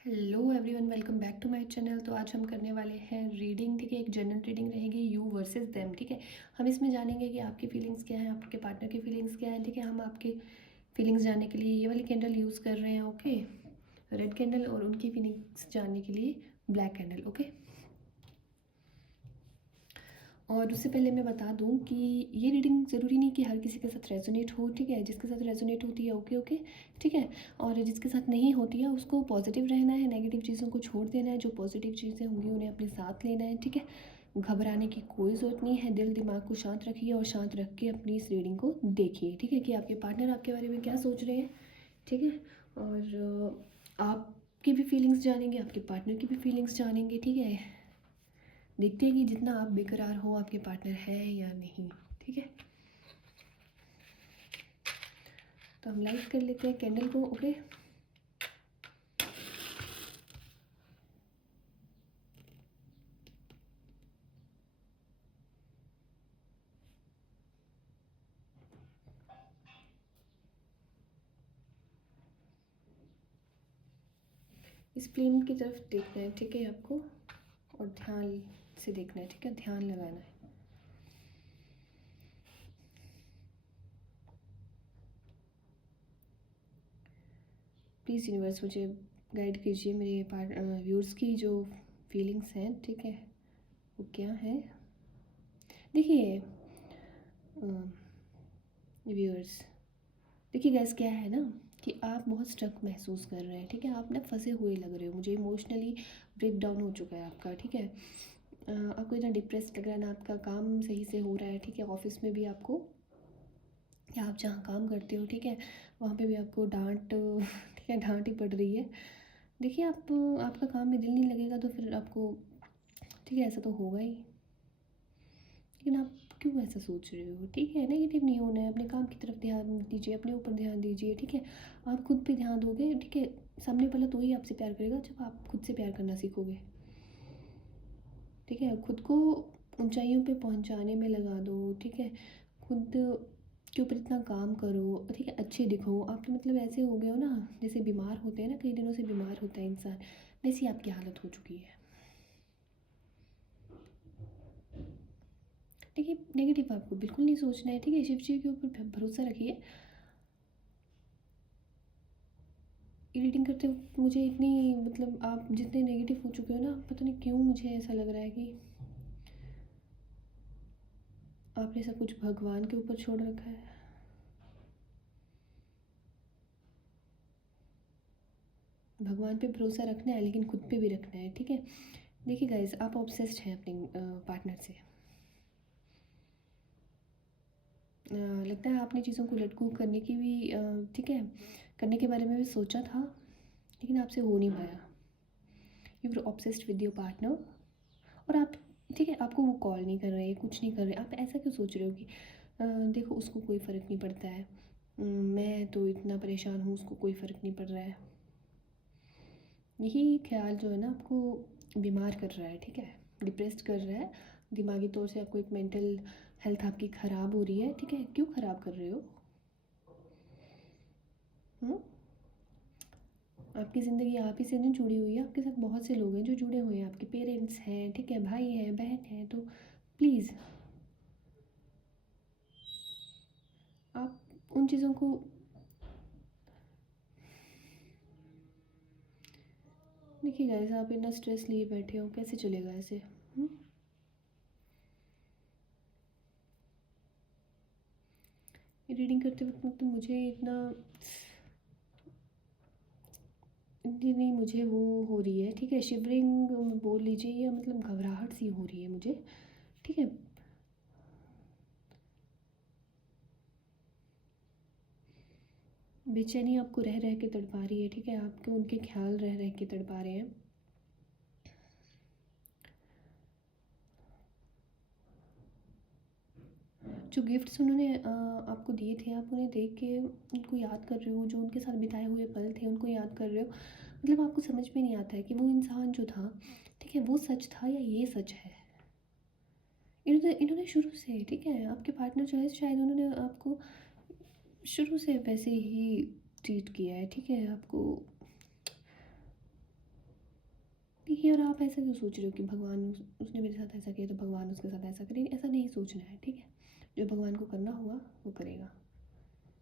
Hello everyone, welcome back to my channel. तो आज हम करने वाले हैं रीडिंग। ठीक है, एक जनरल रीडिंग रहेगी, यू वर्सेस देम। ठीक है, हम इसमें जानेंगे कि आपकी फीलिंग्स क्या हैं, आपके पार्टनर की फीलिंग्स क्या हैं। ठीक है, हम आपके फीलिंग्स जानने के लिए ये वाली कैंडल यूज़ कर रहे हैं, ओके, रेड कैंडल, और उनकी फीलिंग्स जानने के लिए ब्लैक कैंडल, ओके। और उससे पहले मैं बता दूं कि ये रीडिंग ज़रूरी नहीं कि हर किसी के साथ रेजोनेट हो। ठीक है, जिसके साथ रेजोनेट होती है ओके ओके, ठीक है। और जिसके साथ नहीं होती है उसको पॉजिटिव रहना है, नेगेटिव चीज़ों को छोड़ देना है, जो पॉजिटिव चीज़ें होंगी उन्हें अपने साथ लेना है। ठीक है, घबराने की कोई ज़रूरत नहीं है, दिल दिमाग को शांत रखिए और शांत रख के अपनी इस रीडिंग को देखिए। ठीक है, कि आपके पार्टनर आपके बारे में क्या सोच रहे हैं। ठीक है, और आपकी भी फीलिंग्स जानेंगे, आपके पार्टनर की भी फीलिंग्स जानेंगे। ठीक है, देखते हैं कि जितना आप बेकरार हो आपके पार्टनर है या नहीं। ठीक है, तो हम लाइट कर लेते हैं कैंडल को, ओके। इस फ्लेम की तरफ देखना है, ठीक है आपको, और ध्यान से देखना है। ठीक है, ध्यान लगाना है। प्लीज़ यूनिवर्स मुझे गाइड कीजिए, मेरे व्यूअर्स की जो फीलिंग्स हैं, ठीक है, वो क्या है। देखिए व्यूअर्स, देखिए गैस, क्या है ना कि आप बहुत स्ट्रक महसूस कर रहे हैं। ठीक है, आप ना फंसे हुए लग रहे हो मुझे, इमोशनली ब्रेक डाउन हो चुका है आपका। ठीक है, आपको इतना डिप्रेस लग रहा है ना, आपका काम सही से हो रहा है। ठीक है, ऑफिस में भी आपको, या आप जहाँ काम करते हो, ठीक है, वहाँ पे भी आपको डांट ठीक है, डांट ही पड़ रही है। देखिए आपका काम में दिल नहीं लगेगा तो फिर आपको, ठीक है, ऐसा तो होगा ही। लेकिन आप क्यों ऐसा सोच रहे हो। ठीक है, नेगेटिव नहीं होना है, अपने काम की तरफ ध्यान दीजिए, अपने ऊपर ध्यान दीजिए। ठीक है, आप खुद पे ध्यान दोगे, ठीक है, सामने वाला तो ही आपसे प्यार करेगा जब आप खुद से प्यार करना सीखोगे। ठीक है, खुद को ऊंचाइयों पे पहुंचाने में लगा दो। ठीक है, खुद के ऊपर इतना काम करो। ठीक है, अच्छे दिखो। आप तो मतलब ऐसे हो गए हो ना, जैसे बीमार होते हैं ना, कई दिनों से बीमार होता है इंसान, वैसी आपकी हालत हो चुकी है। ठीक है, नेगेटिव आपको बिल्कुल नहीं सोचना है। ठीक है, शिव जी के ऊपर भरोसा रखिए। रीडिंग करते वक्त मुझे इतनी, मतलब आप जितने नेगेटिव हो चुके हो ना, पता नहीं क्यों मुझे ऐसा लग रहा है कि आपने सब कुछ भगवान के ऊपर छोड़ रखा है। भगवान पे भरोसा रखना है, लेकिन खुद पे भी रखना है। ठीक है, देखिए गाइस, आप ऑब्सेस्ड हैं अपने पार्टनर से। लगता है आपने चीज़ों को लेट गो करने की भी, ठीक है, करने के बारे में भी सोचा था, लेकिन आपसे हो नहीं पाया। You were obsessed with your partner, और आप, ठीक है, आपको वो कॉल नहीं कर रहे, कुछ नहीं कर रहे। आप ऐसा क्यों सोच रहे हो कि देखो उसको कोई फ़र्क नहीं पड़ता है, मैं तो इतना परेशान हूँ, उसको कोई फ़र्क नहीं पड़ रहा है। यही ख्याल जो है ना आपको बीमार कर रहा है। ठीक है, डिप्रेस्ड कर रहा है, दिमागी तौर से आपको एक मेंटल हेल्थ आपकी ख़राब हो रही है। ठीक है, क्यों ख़राब कर रहे हो। हुँ? आपकी ज़िंदगी आप ही से नहीं जुड़ी हुई है, आपके साथ बहुत से लोग हैं जो जुड़े हुए हैं, आपके पेरेंट्स हैं, ठीक है, भाई हैं, बहन हैं। तो प्लीज़ आप उन चीज़ों को, देखिए गाइस, आप इतना स्ट्रेस लिए बैठे हो, कैसे चलेगा ऐसे। हुँ? ये रीडिंग करते वक्त मतलब मुझे इतना, इतनी नहीं मुझे वो हो रही है। ठीक है, शिवरिंग बोल लीजिए, या मतलब घबराहट सी हो रही है मुझे। ठीक है, बेचैनी आपको रह रह के तड़पा रही है। ठीक है, आपको उनके ख्याल रह रह के तड़पा रहे हैं। जो गिफ्ट्स उन्होंने आपको दिए थे, आप उन्हें देख के उनको याद कर रहे हो, जो उनके साथ बिताए हुए पल थे उनको याद कर रहे हो। मतलब आपको समझ में नहीं आता है कि वो इंसान जो था, ठीक है, वो सच था या ये सच है। इन्होंने इन्होंने शुरू से, ठीक है, आपके पार्टनर जो है शायद उन्होंने आपको शुरू से वैसे ही ट्रीट किया है। ठीक है, आपको ठीक है। और आप ऐसा क्यों सोच रहे हो कि भगवान उसने मेरे साथ ऐसा किया तो भगवान उसके साथ ऐसा करे, ऐसा नहीं सोचना है, ठीक है। जो भगवान को करना होगा वो करेगा,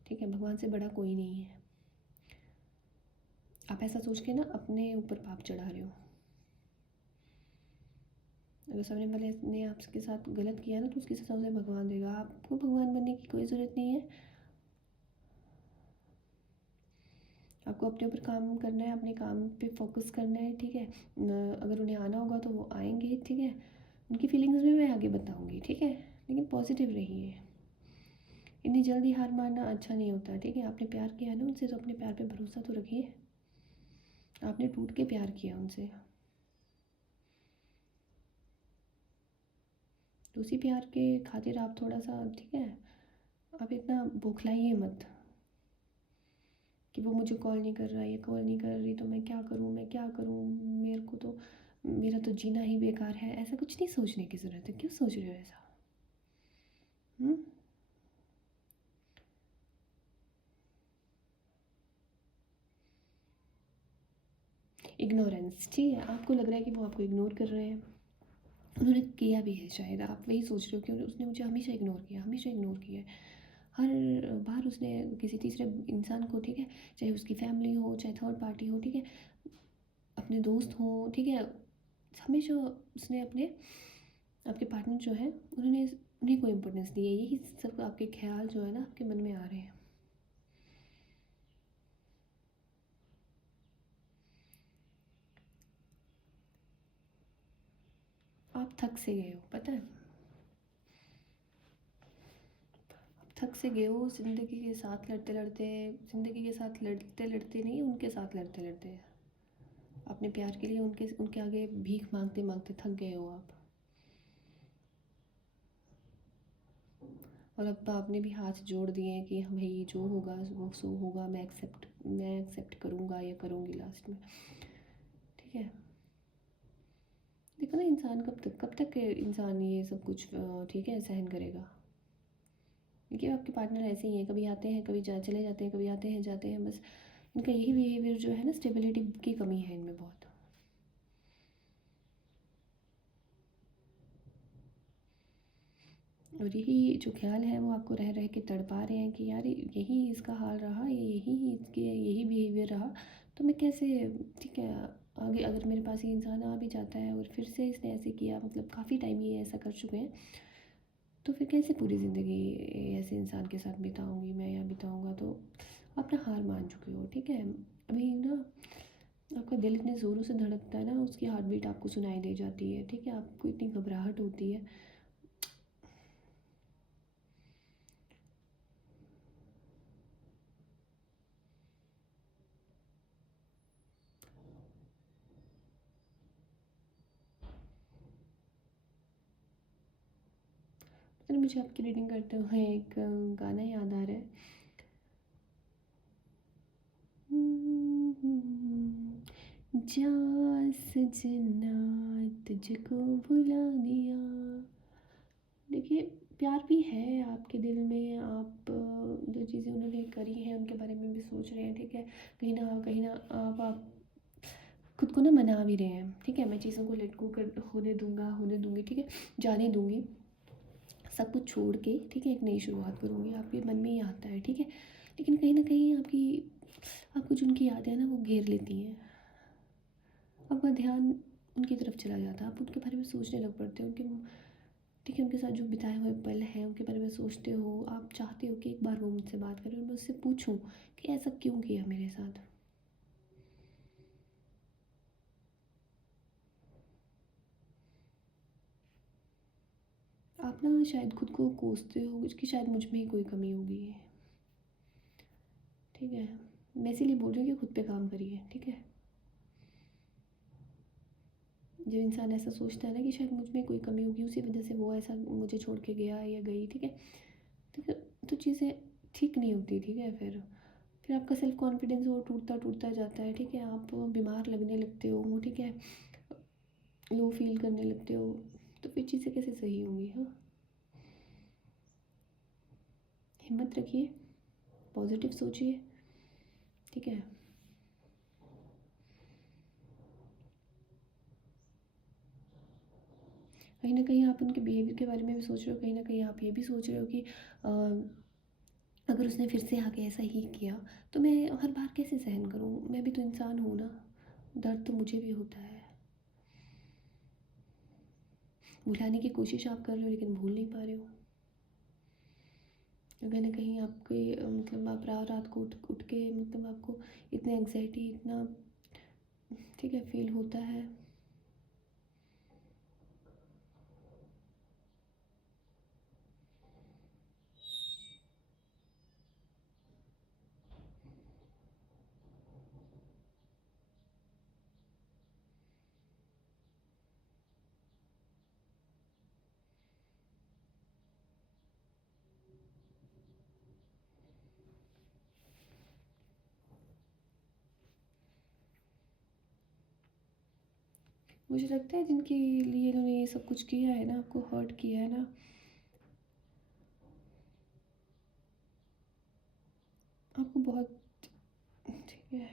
ठीक है। भगवान से बड़ा कोई नहीं है। आप ऐसा सोच के ना अपने ऊपर पाप चढ़ा रहे हो। अगर सामने वाले ने आपके साथ गलत किया ना तो उसकी सज़ा उसे भगवान देगा। आपको भगवान बनने की कोई ज़रूरत नहीं है। आपको अपने ऊपर काम करना है, अपने काम पे फोकस करना है, ठीक है। अगर उन्हें आना होगा तो वो आएंगे, ठीक है। उनकी फीलिंग्स भी मैं आगे बताऊंगी, ठीक है। लेकिन पॉजिटिव रहिए। इतनी जल्दी हार मानना अच्छा नहीं होता, ठीक है। आपने प्यार किया ना उनसे तो अपने प्यार पे भरोसा तो रखिए। आपने टूट के प्यार किया उनसे, तो उसी प्यार के खातिर आप थोड़ा सा, ठीक है, आप इतना बौखलाइए मत कि वो मुझे कॉल नहीं कर रहा, ये कॉल नहीं कर रही तो मैं क्या करूँ, मैं क्या करूँ, मेरे को तो, मेरा तो जीना ही बेकार है। ऐसा कुछ नहीं सोचने की ज़रूरत है। क्यों सोच रहे हो ऐसा? हम्म। इग्नोरेंस, ठीक है। आपको लग रहा है कि वो आपको इग्नोर कर रहे हैं। उन्होंने किया भी है, शायद आप वही सोच रहे हो कि उसने मुझे हमेशा इग्नोर किया, हमेशा इग्नोर किया है। हर बार उसने किसी तीसरे इंसान को, ठीक है, चाहे उसकी फैमिली हो चाहे थर्ड पार्टी हो, ठीक है, अपने दोस्त हों, ठीक है, हमेशा उसने अपने, आपके पार्टनर जो है उन्होंने उन्हीं को इम्पोर्टेंस दी है। यही सब आपके ख्याल जो है ना आपके मन में आ रहे हैं। आप थक से गए हो, पता है। आप थक से गए हो ज़िंदगी के साथ लड़ते लड़ते। ज़िंदगी के साथ लड़ते लड़ते नहीं, उनके साथ लड़ते लड़ते। अपने प्यार के लिए उनके उनके आगे भीख मांगते मांगते थक गए हो आप। और अब आपने भी हाथ जोड़ दिए हैं कि भाई जो होगा वो सो होगा, मैं एक्सेप्ट करूँगा या करूँगी लास्ट में, ठीक है। देखो ना, इंसान कब तक इंसान ये सब कुछ, ठीक है, सहन करेगा। देखिए आपके पार्टनर ऐसे ही हैं, कभी आते हैं कभी चले जाते हैं, कभी आते हैं जाते हैं, बस इनका यही बिहेवियर जो है ना, स्टेबिलिटी की कमी है इनमें बहुत। और यही जो ख्याल है वो आपको रह रह के तड़पा रहे हैं कि यार यही इसका हाल रहा, यही इसके यही बिहेवियर रहा तो मैं कैसे, ठीक है, आगे अगर मेरे पास ये इंसान आ भी जाता है और फिर से इसने ऐसे किया, मतलब काफ़ी टाइम ये ऐसा कर चुके हैं, तो फिर कैसे पूरी ज़िंदगी ऐसे इंसान के साथ बिताऊंगी मैं या बिताऊंगा। तो आप ना हार मान चुके हो, ठीक है। अभी ना आपका दिल इतने ज़ोरों से धड़कता है ना, उसकी हार्ट बीट आपको सुनाई दे जाती है, ठीक है। आपको इतनी घबराहट होती है। पता नहीं, मुझे आपकी रीडिंग करते हुए एक गाना याद आ रहा है। जा सजना तुझको भुला दिया। देखिए, प्यार भी है आपके दिल में। आप जो चीज़ें उन्होंने करी हैं उनके बारे में भी सोच रहे हैं, ठीक है। कहीं ना आप खुद को ना मना भी रहे हैं, ठीक है। मैं चीज़ों को लेट गो कर होने दूंगा, होने दूंगी, ठीक है, जाने दूंगी, सब कुछ छोड़ के, ठीक है, एक नई शुरुआत करूँगी। आपके मन में ही आता है, ठीक है। लेकिन कहीं न कहीं आपको जो उनकी यादें हैं ना वो घेर लेती हैं। आपका ध्यान उनकी तरफ चला जाता है, आप उनके बारे में सोचने लग पड़ते हो, उनके, ठीक है, उनके साथ जो बिताए हुए पल हैं उनके बारे में सोचते हो। आप चाहते हो कि एक बार वो मुझसे बात करें और मैं उससे पूछूं कि ऐसा क्यों किया मेरे साथ। आप ना शायद खुद को कोसते हो कि शायद मुझ में ही कोई कमी होगी, ठीक है। मैं इसीलिए बोल रही हूँ कि खुद पे काम करिए, ठीक है। जब इंसान ऐसा सोचता है ना कि शायद मुझ में कोई कमी होगी, उसी वजह से वो ऐसा मुझे छोड़ के गया या गई, ठीक है, तो फिर तो चीज़ें ठीक नहीं होती, ठीक है। फिर आपका सेल्फ कॉन्फिडेंस वो टूटता टूटता जाता है, ठीक है। आप बीमार लगने लगते हो, ठीक है, लो फील करने लगते हो, तो फिर चीज़ें कैसे सही होंगी, हाँ। हिम्मत रखिए, पॉजिटिव सोचिए, ठीक है। कहीं न कहीं आप उनके बिहेवियर के बारे में भी सोच रहे हो, कहीं न कहीं आप ये भी सोच रहे हो कि अगर उसने फिर से आके ऐसा ही किया, तो मैं हर बार कैसे सहन करूँ? मैं भी तो इंसान हूँ ना, दर्द तो मुझे भी होता है। भुलाने की कोशिश आप कर रहे हो लेकिन भूल नहीं पा रहे हो। कहीं न कहीं आपके मतलब आप रात-रात को उठ के मतलब आपको इतना एंग्ज़ायटी इतना ठीक है फ़ील होता है। मुझे लगता है जिनके लिए इन्होंने ये सब कुछ किया है ना, आपको हर्ट किया है ना, आपको बहुत ठीक है,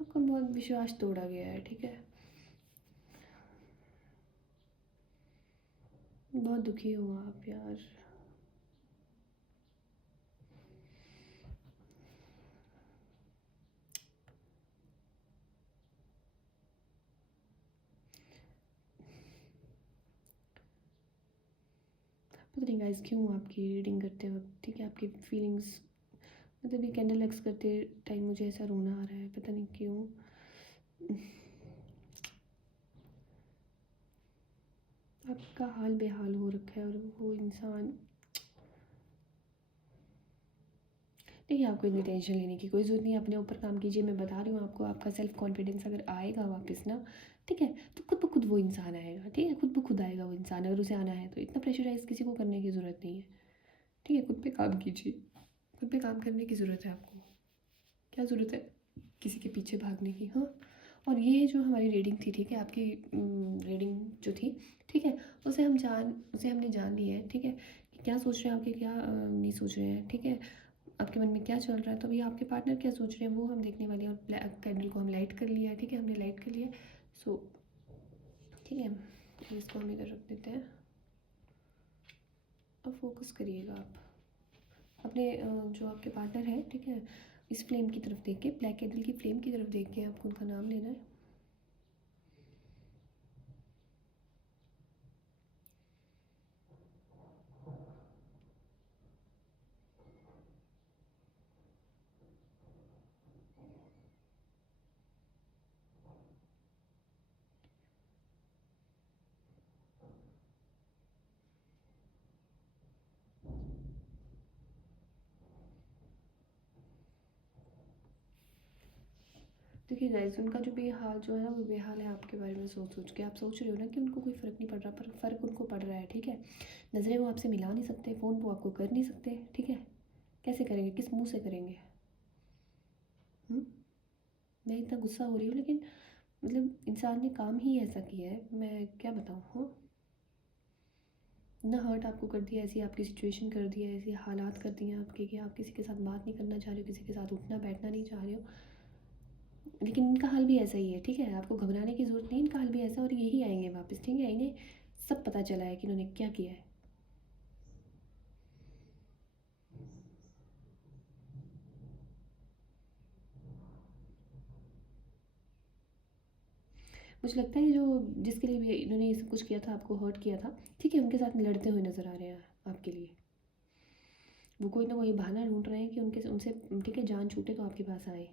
आपका बहुत विश्वास तोड़ा गया है, ठीक है? बहुत दुखी हो आप यार। पता नहीं गाइस क्यों आपकी रीडिंग करते वक़्त ठीक है, आपकी फीलिंग्स मतलब ये कैंडल एक्स करते टाइम मुझे ऐसा रोना आ रहा है, पता नहीं क्यों? आपका हाल बेहाल हो रखा है और वो इंसान देखिए, आपको इतनी टेंशन लेने की कोई ज़रूरत नहीं है, अपने ऊपर काम कीजिए। मैं बता रही हूँ आपको, आपका सेल्फ कॉन्फिडेंस अगर आएगा वापस ना, ठीक है? तो खुद ब खुद वो इंसान आएगा, ठीक है? खुद ब खुद आएगा वो इंसान, अगर उसे आना है तो। इतना प्रेशराइज़ किसी को करने की ज़रूरत नहीं है, ठीक है? खुद पे काम कीजिए, खुद पे काम करने की ज़रूरत है आपको। क्या ज़रूरत है किसी के पीछे भागने की, हाँ? और ये जो हमारी रीडिंग थी, ठीक है? आपकी रीडिंग जो थी, ठीक है? उसे हमने जान लिया है, ठीक है? कि क्या सोच रहे हैं आपके, क्या नहीं सोच रहे हैं, ठीक है? आपके मन में क्या चल रहा है, तो अभी आपके पार्टनर क्या सोच रहे हैं वो हम देखने वाले हैं। और ब्लैक कैंडल को हम लाइट कर लिया है, ठीक है? हमने लाइट कर लिया है। सो ठीक है, अब इसको हम इधर रख देते हैं। अब फोकस करिएगा आप अपने जो आपके पार्टनर है, ठीक है? इस फ्लेम की तरफ देख के, ब्लैक कैंडल की फ्लेम की तरफ देख के आपको उनका नाम लेना है। देखिए गाइस, उनका जो बेहाल जो है ना, वो बेहाल है आपके बारे में सोच सोच के। आप सोच रहे हो ना कि उनको कोई फ़र्क नहीं पड़ रहा, पर फ़र्क उनको पड़ रहा है, ठीक है? नज़रें वो आपसे मिला नहीं सकते, फ़ोन वो आपको कर नहीं सकते, ठीक है? कैसे करेंगे, किस मुंह से करेंगे? हुँ? मैं इतना गुस्सा हो रही हूँ लेकिन मतलब इंसान ने काम ही ऐसा किया है, मैं क्या बताऊँ, हाँ? इतना हर्ट आपको कर दिया, ऐसी आपकी सिचुएशन कर दी है, ऐसे हालात कर दिए हैं आपके कि आप किसी के साथ बात नहीं करना चाह रहे हो, किसी के साथ उठना बैठना नहीं चाह रहे हो। लेकिन इनका हाल भी ऐसा ही है, ठीक है? आपको घबराने की ज़रूरत नहीं है, इनका हाल भी ऐसा है और यही आएँगे वापस, ठीक है? इन्हें सब पता चला है कि इन्होंने क्या किया है। मुझे लगता है जो जिसके लिए भी इन्होंने ये सब कुछ किया था, आपको हर्ट किया था, ठीक है? उनके साथ लड़ते हुए नज़र आ रहे हैं आपके लिए। वो कोई ना कोई बहाना ढूँढ रहे हैं कि उनके उनसे ठीक है जान छूटे तो आपके पास आए।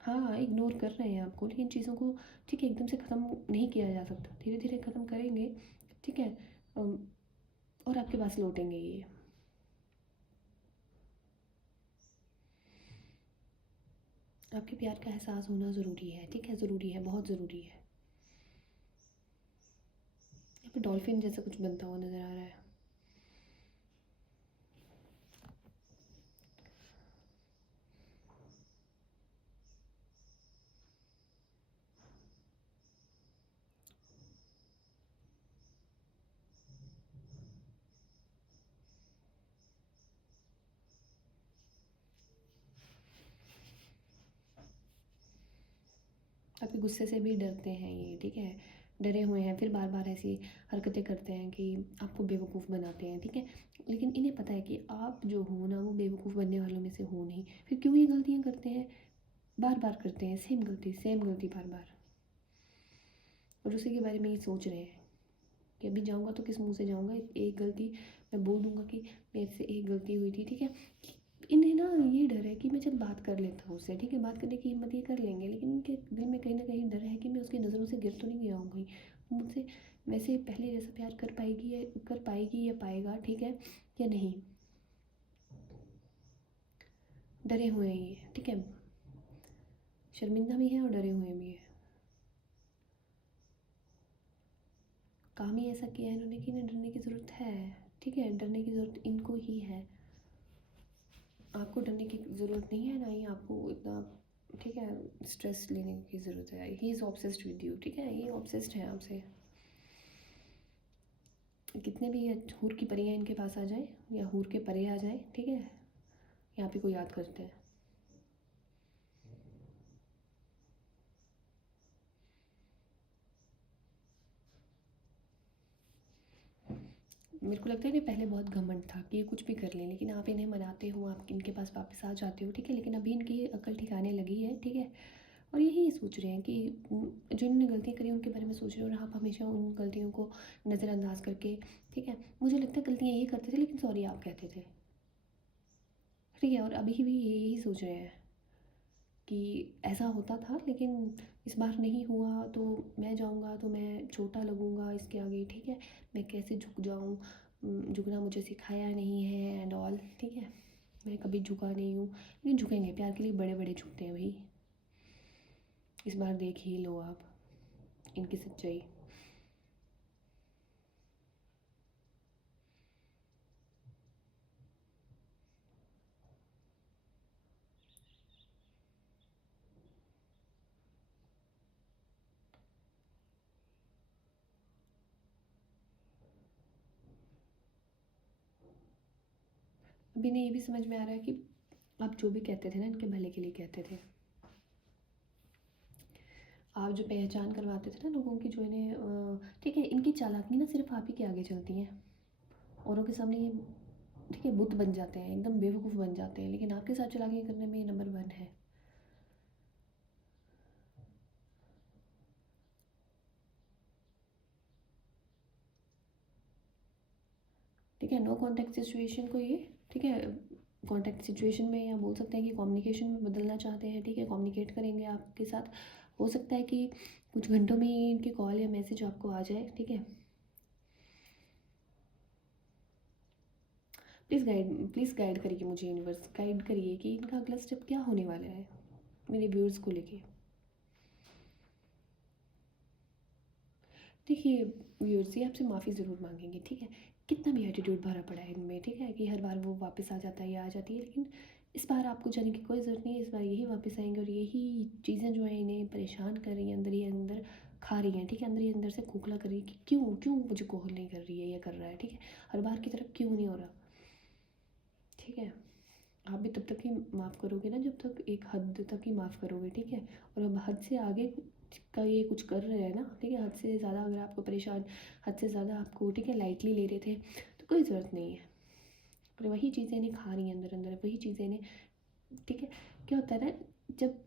हाँ, इग्नोर कर रहे हैं आपको लेकिन चीज़ों को ठीक है एकदम से ख़त्म नहीं किया जा सकता। धीरे-धीरे ख़त्म करेंगे, ठीक है? अम, और आपके पास लौटेंगे ये। आपके प्यार का एहसास होना ज़रूरी है, ठीक है? ज़रूरी है, बहुत ज़रूरी है। यहाँ पे डॉल्फ़िन जैसा कुछ बनता हुआ नज़र आ रहा है। आपके गुस्से से भी डरते हैं ये, ठीक है, डरे हुए हैं, फिर बार बार ऐसी हरकतें करते हैं कि आपको बेवकूफ़ बनाते हैं, ठीक है। लेकिन इन्हें पता है कि आप जो हो ना वो बेवकूफ़ बनने वालों में से हो नहीं, फिर क्यों ये गलतियाँ करते हैं, बार बार करते हैं सेम गलती बार बार, और उसी के बारे में ये सोच रहे हैं कि अभी जाऊँगा तो किस मुँह से जाऊँगा, एक गलती मैं बोल दूँगा कि मेरे से एक गलती हुई थी, ठीक है। इन्हें ना ये डर है कि मैं चल बात कर लेता हूँ उससे, ठीक है, बात करने की हिम्मत ये कर लेंगे, लेकिन इनके दिल में कहीं ना कहीं डर है कि मैं उसकी नज़रों से गिर तो नहीं गया हूँ कहीं, मुझसे वैसे पहले जैसा प्यार कर पाएगी या पाएगा, ठीक है, या नहीं, डरे हुए हैं ये, ठीक है, शर्मिंदा भी है और डरे हुए भी है। काम ही ऐसा किया है इन्होंने कि इन्हें डरने की ज़रूरत है, ठीक है, डरने की ज़रूरत इनको ही है, आपको डरने की ज़रूरत नहीं है, ना ही आपको इतना, ठीक है, स्ट्रेस लेने की ज़रूरत है। He is obsessed with you, ठीक है, ये ऑब्सेस्ड है आपसे। कितने भी ये हूर की परियां इनके पास आ जाए या हूर के परे आ जाए, ठीक है, यहाँ पे कोई याद करते हैं। मेरे को लगता है कि पहले बहुत घमंड था कि ये कुछ भी कर लें, लेकिन आप इन्हें मनाते हो, आप इनके पास वापस आ जाते हो, ठीक है, लेकिन अभी इनकी अकल ठिकाने लगी है, ठीक है, और यही सोच रहे हैं कि जो इन्होंने गलतियाँ करी उनके बारे में सोच रहे हो, और आप हमेशा उन गलतियों को नज़रअंदाज करके, ठीक है, मुझे लगता है गलतियाँ यही करते थे लेकिन सॉरी आप कहते थे, ठीक है, और अभी भी यही सोच रहे हैं कि ऐसा होता था लेकिन इस बार नहीं हुआ तो मैं जाऊंगा तो मैं छोटा लगूंगा इसके आगे, ठीक है, मैं कैसे झुक जाऊं, झुकना मुझे सिखाया नहीं है एंड ऑल, ठीक है, मैं कभी झुका नहीं हूँ, लेकिन झुकेंगे, प्यार के लिए बड़े बड़े झुकते हैं भाई, इस बार देख ही लो आप इनकी सच्चाई। अभी नहीं, ये भी समझ में आ रहा है कि आप जो भी कहते थे ना इनके भले के लिए कहते थे, आप जो पहचान करवाते थे ना लोगों की, जो इन्हें ठीक है, इनकी चालाकी ना सिर्फ आप ही के आगे चलती हैं, औरों के सामने ये, ठीक है, बुत बन जाते हैं, एकदम बेवकूफ़ बन जाते हैं, लेकिन आपके साथ चालाकी करने में ये नंबर वन है। ठीक है, नो कॉन्टैक्ट सिचुएशन को ये, ठीक है, कॉन्टैक्ट सिचुएशन में या बोल सकते हैं कि कम्युनिकेशन में बदलना चाहते हैं, ठीक है, कम्युनिकेट करेंगे आपके साथ, हो सकता है कि कुछ घंटों में ही इनकी कॉल या मैसेज आपको आ जाए, ठीक है। प्लीज़ गाइड करिए मुझे, यूनिवर्स गाइड करिए कि इनका अगला स्टेप क्या होने वाला है मेरे व्यूअर्स को लेके। देखिए व्यूअर्स, ये आपसे माफ़ी ज़रूर मांगेंगे, ठीक है, कितना भी एटीट्यूड भरा पड़ा है इनमें, ठीक है, कि हर बार वो वापस आ जाता है या आ जाती है, लेकिन इस बार आपको जाने की कोई ज़रूरत नहीं है, इस बार यही वापस आएंगे, और यही चीज़ें जो हैं इन्हें परेशान कर रही हैं, अंदर ही अंदर खा रही हैं, ठीक है, अंदर ही अंदर से खोखला कर रही है कि क्यों क्यों मुझे कॉल नहीं कर रही है या कर रहा है, ठीक है, हर बार की तरह क्यों नहीं हो रहा, ठीक है। आप भी तब तक ही माफ़ करोगे ना जब तक, एक हद तक ही माफ़ करोगे, ठीक है, और अब हद से आगे का ये कुछ कर रहे हैं ना, ठीक है, हद से ज़्यादा अगर आपको परेशान, हद से ज़्यादा आपको, ठीक है, लाइटली ले रहे थे तो कोई ज़रूरत नहीं है, पर वही चीज़ें इन्हें खा रही हैं अंदर अंदर, वही चीज़ें इन्हें, ठीक है, क्या होता है ना, जब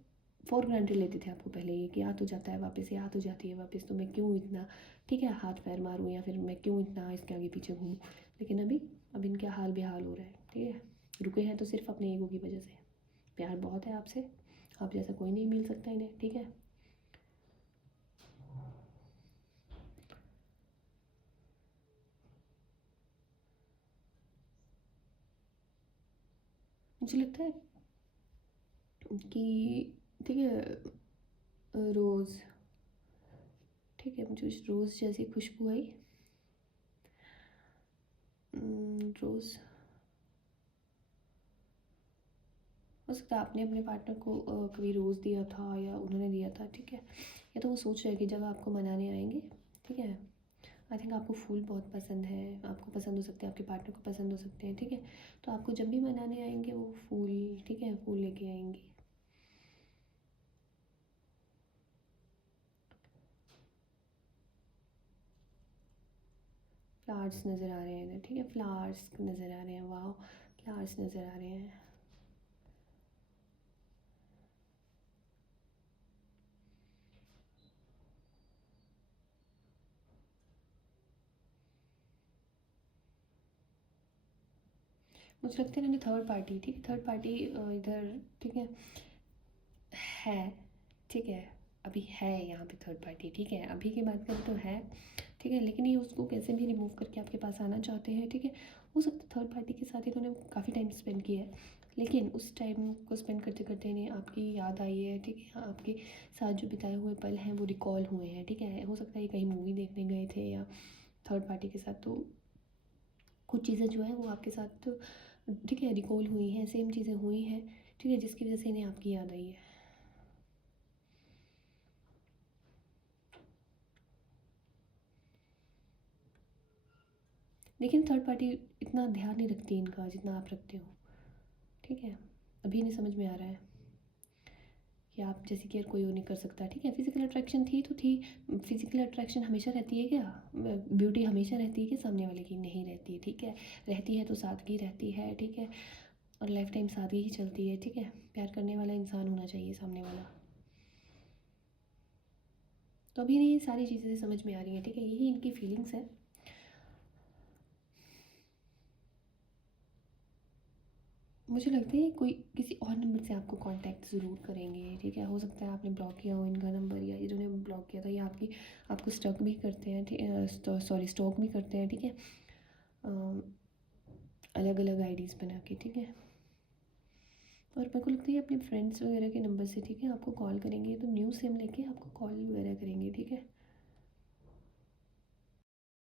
फॉर ग्रांटेड लेते थे आपको पहले ये कि आ तो जाता है वापस, या आ तो जाती है वापस, तो मैं क्यों इतना, ठीक है, हाथ पैर मारूँ या फिर मैं क्यों इतना इसके आगे पीछे घूमूँ, लेकिन अभी अब इनका हाल बेहाल हो रहा है, ठीक है, रुके हैं तो सिर्फ अपने ईगो की वजह से, प्यार बहुत है आपसे, आप जैसा कोई नहीं मिल सकता इन्हें, ठीक है। मुझे लगता है कि, ठीक है, रोज़, ठीक है, मुझे रोज़ जैसी खुशबू आई, रोज़, हो सकता है आपने अपने पार्टनर को कभी रोज़ दिया था या उन्होंने दिया था, ठीक है, या तो वो सोच रहे हैं कि जब आपको मनाने आएंगे, ठीक है, आई थिंक आपको फूल बहुत पसंद है, आपको पसंद हो सकते हैं, आपके पार्टनर को पसंद हो सकते हैं, ठीक है, तो आपको जब भी मनाने आएंगे वो फूल, ठीक है, फूल लेके आएंगे। फ्लावर्स नज़र आ रहे हैं इधर, ठीक है, फ्लावर्स नज़र आ रहे हैं, वाह, फ्लावर्स नज़र आ रहे हैं। मुझे लगता है ना थर्ड पार्टी, ठीक है, थर्ड पार्टी इधर, ठीक है, ठीक है, अभी है यहाँ पे थर्ड पार्टी, ठीक है, अभी की बात करें तो है, ठीक है, लेकिन ये उसको कैसे भी रिमूव करके आपके पास आना चाहते हैं, ठीक है। हो सकता है थर्ड पार्टी के साथ इन्होंने काफ़ी टाइम स्पेंड किया है, लेकिन उस टाइम को स्पेंड करते करते इन्हें आपकी याद आई है, ठीक है, आपके साथ जो बिताए हुए पल हैं वो रिकॉल हुए हैं, ठीक है। हो सकता है ये कहीं मूवी देखने गए थे या थर्ड पार्टी के साथ, तो कुछ चीज़ें जो है वो आपके साथ, ठीक है, रिकॉल हुई हैं, सेम चीज़ें हुई हैं, ठीक है, जिसकी वजह से इन्हें आपकी याद आई है। लेकिन थर्ड पार्टी इतना ध्यान नहीं रखती इनका जितना आप रखते हो, ठीक है। अभी इन्हें समझ में आ रहा है कि आप जैसी केयर कोई और नहीं कर सकता, ठीक है। फिजिकल अट्रैक्शन थी तो थी, फिजिकल अट्रैक्शन हमेशा रहती है क्या, ब्यूटी हमेशा रहती है कि सामने वाले की, नहीं रहती, ठीक है। रहती है तो सादगी रहती है, ठीक है, और लाइफ टाइम सादगी ही चलती है, ठीक है। प्यार करने वाला इंसान होना चाहिए सामने वाला। तो अभी ये सारी चीज़ें समझ में आ रही हैं, ठीक है, यही इनकी फीलिंग्स है। मुझे लगता है कोई किसी और नंबर से आपको कांटेक्ट ज़रूर करेंगे, ठीक है। हो सकता है आपने ब्लॉक किया हो इनका नंबर, या इन्होंने ब्लॉक किया था, या आपको स्टॉक भी करते हैं, ठीक, सॉरी, स्टॉक भी करते हैं, ठीक है, अलग अलग आईडीज़ बना के, ठीक है। और मेरे को लगता है अपने फ्रेंड्स वगैरह के नंबर से, ठीक है, आपको कॉल करेंगे, तो न्यू सिम लेके आपको कॉल वगैरह करेंगे, ठीक है।